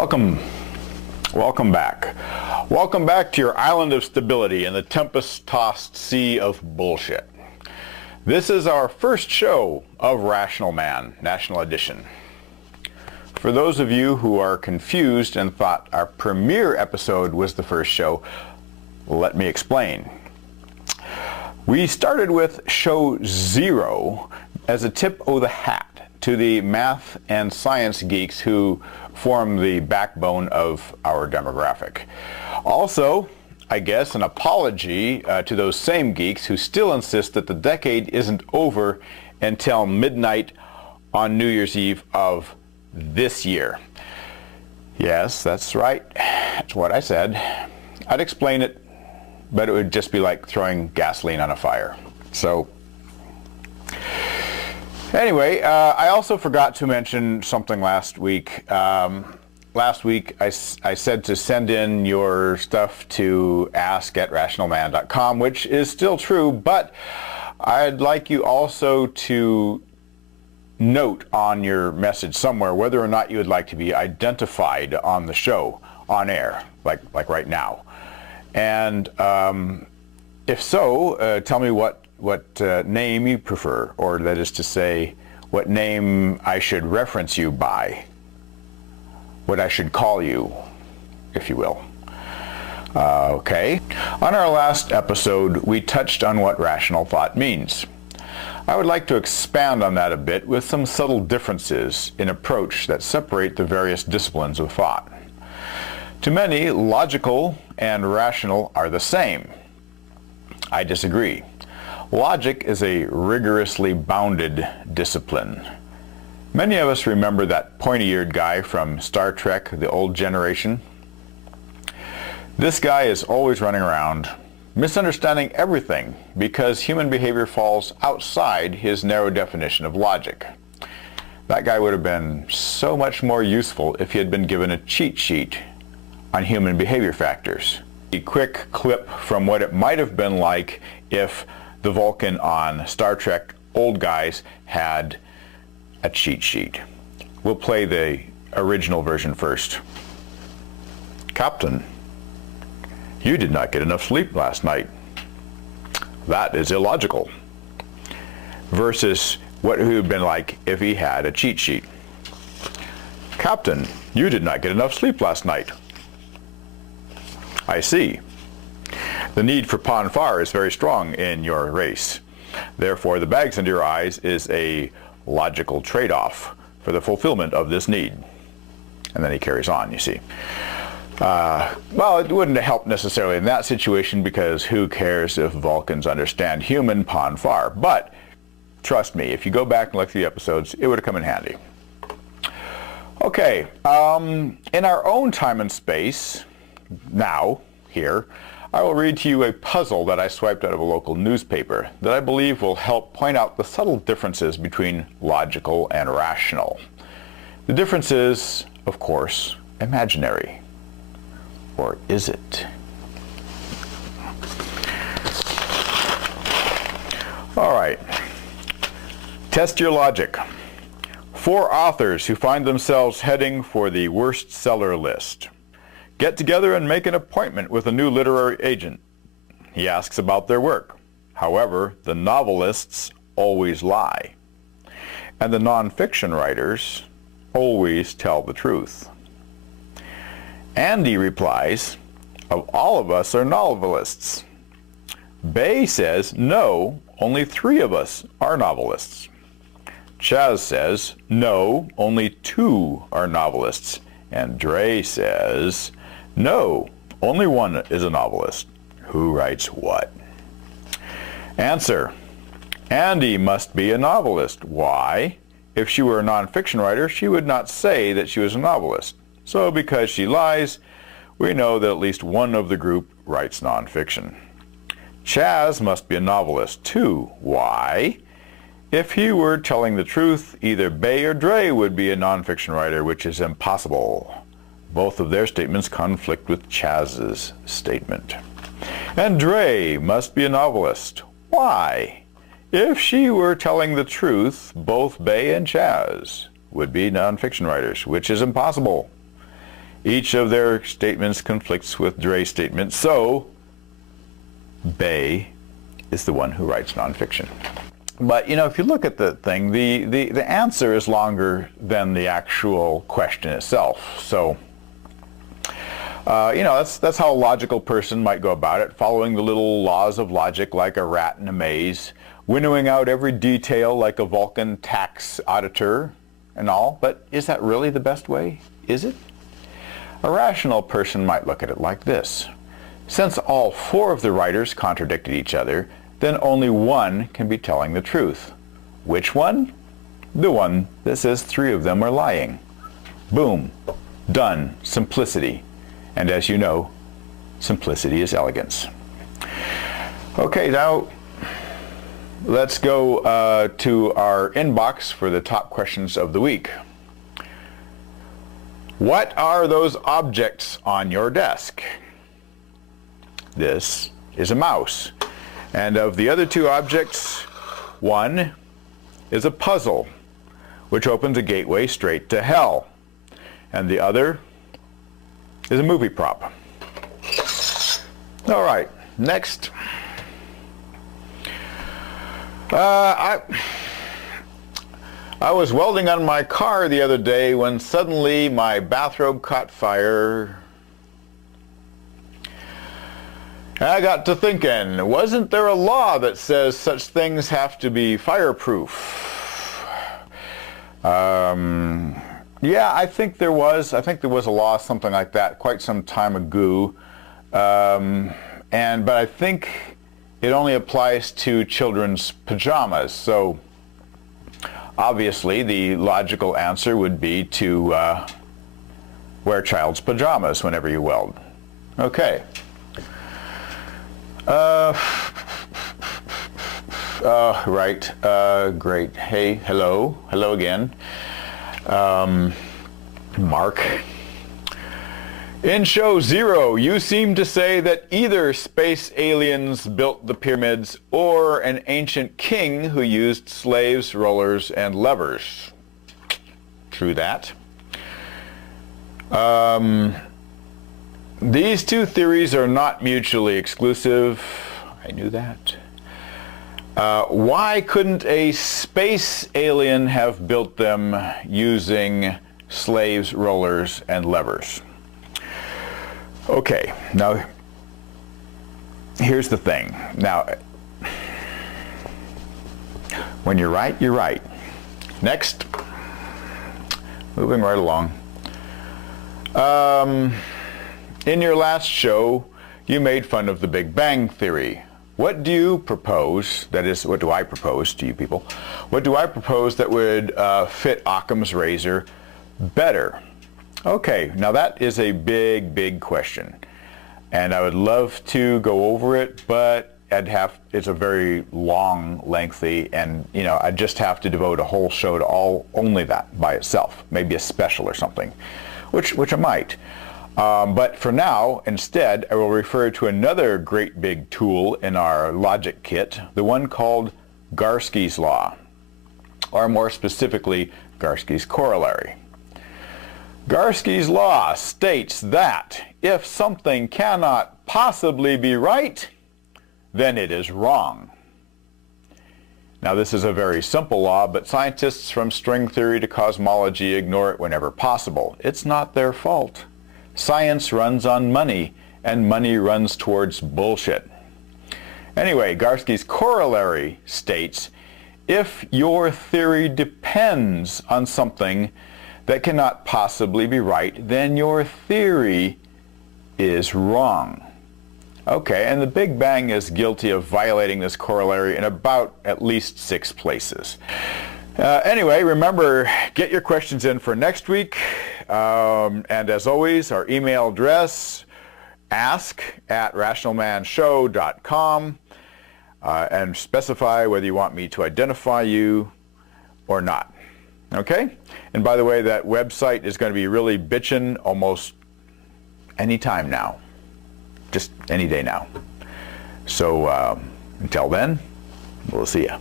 Welcome back. Welcome back to your island of stability in the tempest-tossed sea of bullshit. This is our first show of Rational Man, National Edition. For those of you who are confused and thought our premiere episode was the first show, let me explain. We started with show 0 as a tip o' the hat to the math and science geeks who form the backbone of our demographic. Also, I guess, an apology to those same geeks who still insist that the decade isn't over until midnight on New Year's Eve of this year. Yes, that's right. That's what I said. I'd explain it, but it would just be like throwing gasoline on a fire. So, anyway, I also forgot to mention something last week. Last week I said to send in your stuff to ask@rationalman.com, which is still true, but I'd like you also to note on your message somewhere whether or not you would like to be identified on the show, on air, like right now. And if so, tell me what name you prefer, or that is to say, what name I should reference you by, what I should call you, if you will. Okay. On our last episode, we touched on what rational thought means. I would like to expand on that a bit with some subtle differences in approach that separate the various disciplines of thought. To many, logical and rational are the same. I disagree. Logic is a rigorously bounded discipline. Many of us remember that pointy-eared guy from Star Trek, the old generation. This guy is always running around, misunderstanding everything because human behavior falls outside his narrow definition of logic. That guy would have been so much more useful if he had been given a cheat sheet on human behavior factors. A quick clip from what it might have been like if the Vulcan on Star Trek Old Guys had a cheat sheet. We'll play the original version first. Captain, you did not get enough sleep last night. That is illogical. Versus what it would have been like if he had a cheat sheet. Captain, you did not get enough sleep last night. I see. The need for ponfar is very strong in your race. Therefore, the bags under your eyes is a logical trade-off for the fulfillment of this need. And then he carries on, you see. Well, it wouldn't help necessarily in that situation because who cares if Vulcans understand human ponfar? But trust me, if you go back and look through the episodes, it would have come in handy. Okay, in our own time and space, now, here, I will read to you a puzzle that I swiped out of a local newspaper that I believe will help point out the subtle differences between logical and rational. The difference is, of course, imaginary. Or is it? All right. Test your logic. 4 authors who find themselves heading for the worst seller list get together and make an appointment with a new literary agent. He asks about their work. However, the novelists always lie, and the nonfiction writers always tell the truth. Andy replies, "Of all of us are novelists." Bay says, "No, only 3 of us are novelists." Chaz says, "No, only 2 are novelists." And Dre says, "No, only 1 is a novelist." Who writes what? Answer: Andy must be a novelist. Why? If she were a nonfiction writer, she would not say that she was a novelist. So because she lies, we know that at least one of the group writes nonfiction. Chaz must be a novelist too. Why? If he were telling the truth, either Bay or Dre would be a nonfiction writer, which is impossible. Both of their statements conflict with Chaz's statement. And Dre must be a novelist. Why? If she were telling the truth, both Bay and Chaz would be nonfiction writers, which is impossible. Each of their statements conflicts with Dre's statement, so Bay is the one who writes nonfiction. But, you know, if you look at the thing, the answer is longer than the actual question itself. So, you know, that's how a logical person might go about it, following the little laws of logic like a rat in a maze, winnowing out every detail like a Vulcan tax auditor and all. But is that really the best way? Is it? A rational person might look at it like this. Since all four of the writers contradicted each other, then only one can be telling the truth. Which one? The one that says three of them are lying. Boom. Done. Simplicity. And as you know, simplicity is elegance. Okay, now let's go to our inbox for the top questions of the week. What are those objects on your desk? This is a mouse. And of the other two objects, one is a puzzle, which opens a gateway straight to hell. And the other is a movie prop. All right, next. I was welding on my car the other day when suddenly my bathrobe caught fire. I got to thinking, wasn't there a law that says such things have to be fireproof? Yeah, I think there was. I think there was a law, something like that, quite some time ago. But I think it only applies to children's pajamas. So obviously the logical answer would be to wear child's pajamas whenever you weld. Okay. Right. Great. Hey, hello. Hello again. Mark. In show 0, you seem to say that either space aliens built the pyramids or an ancient king who used slaves, rollers, and levers. True that. These two theories are not mutually exclusive. I knew that. Why couldn't a space alien have built them using slaves, rollers, and levers? Okay, now here's the thing. Now, when you're right, you're right. Next, moving right along. In your last show, you made fun of the Big Bang Theory. What do you propose, that is, what do I propose to you people, what do I propose that would fit Occam's razor better? Okay, now that is a big, big question. And I would love to go over it, but it's a very long, lengthy, and you know, I'd just have to devote a whole show to only that by itself, maybe a special or something, which I might. But for now, instead, I will refer to another great big tool in our logic kit, the one called Gursky's Law, or more specifically, Gursky's Corollary. Gursky's Law states that if something cannot possibly be right, then it is wrong. Now, this is a very simple law, but scientists from string theory to cosmology ignore it whenever possible. It's not their fault. Science runs on money, and money runs towards bullshit. Anyway, Gursky's Corollary states, if your theory depends on something that cannot possibly be right, then your theory is wrong. Okay, and the Big Bang is guilty of violating this corollary in about at least 6 places. Anyway, remember, get your questions in for next week. And as always, our email address, ask@rationalmanshow.com, and specify whether you want me to identify you or not. Okay? And by the way, that website is going to be really bitchin' almost any time now. Just any day now. So until then, we'll see ya.